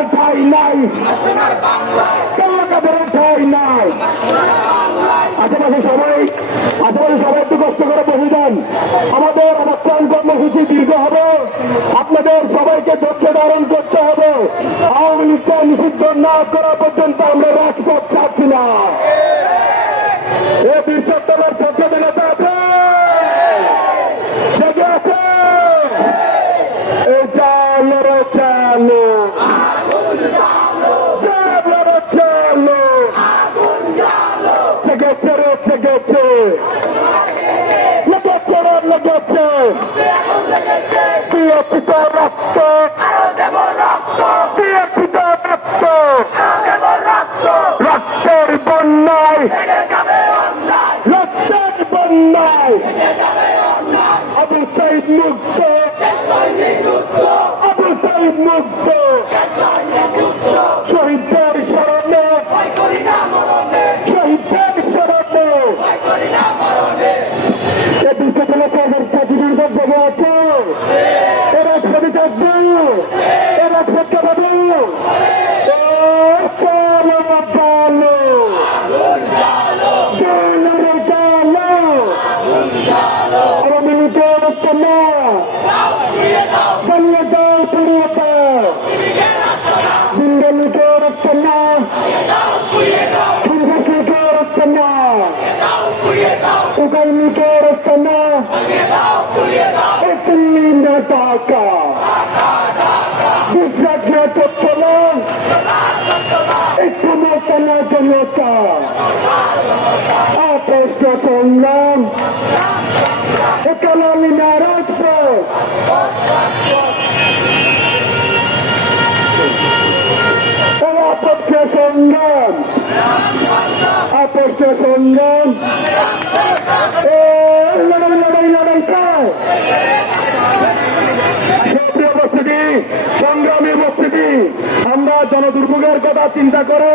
সোনার ঠাই নাই, কাদের ঠাই নাই। আশেপাশে সবাই একটু কষ্ট করে বসে যান। আমাদের অবস্থান কর্মসূচি দীর্ঘ হবে, আপনাদের সবাইকে ধৈর্য ধারণ করতে হবে। আওয়ামী লীগকে নিষিদ্ধ না করা পর্যন্ত আমরা রাজপথ ছাড়ছি না। এ বিশ্বর দলের ছাত্র জনতা আছে, জেগে আছে। এই চালো রে চালো, জেগেছে রে জেগেছে, লেগেছে রে লেগেছে। পিএসিত রক্ত, পিএসিত রক্ত, রক্তের বন্যায়, রক্তের বন্যায়। আবু সাইদ মুক্ত, আবু সাইদ মুক্ত। শহীদদের স্মরণে, শহীদদের স্মরণে। এ দুটো বলে চাকরির জেগে আছে, এরা ছবি থাকবে, এরা থেকে পাবে। আওয়ামী লীগের না জানিয়ে দাও, পুড়িয়ে দাও। দিল্লি লীগের না, কংগ্রেস লীগের না, উভয় লীগের না। দিল্লি না ঢাকা, গুজরাট না চট্টগ্রাম, একটু মতো না জনতা। অপ্রশ্ন সংগ্রাম, একালি না রাজপথ। অপ্রশ্ন সংগ্রাম, অপ্রশ্ন সংগ্রাম। লড়াই লড়াই লড়াই চাই। সক্রিয় উপস্থিতি, সংগ্রামী উপস্থিতি। আমরা জনদুর্ভোগের কথা চিন্তা করে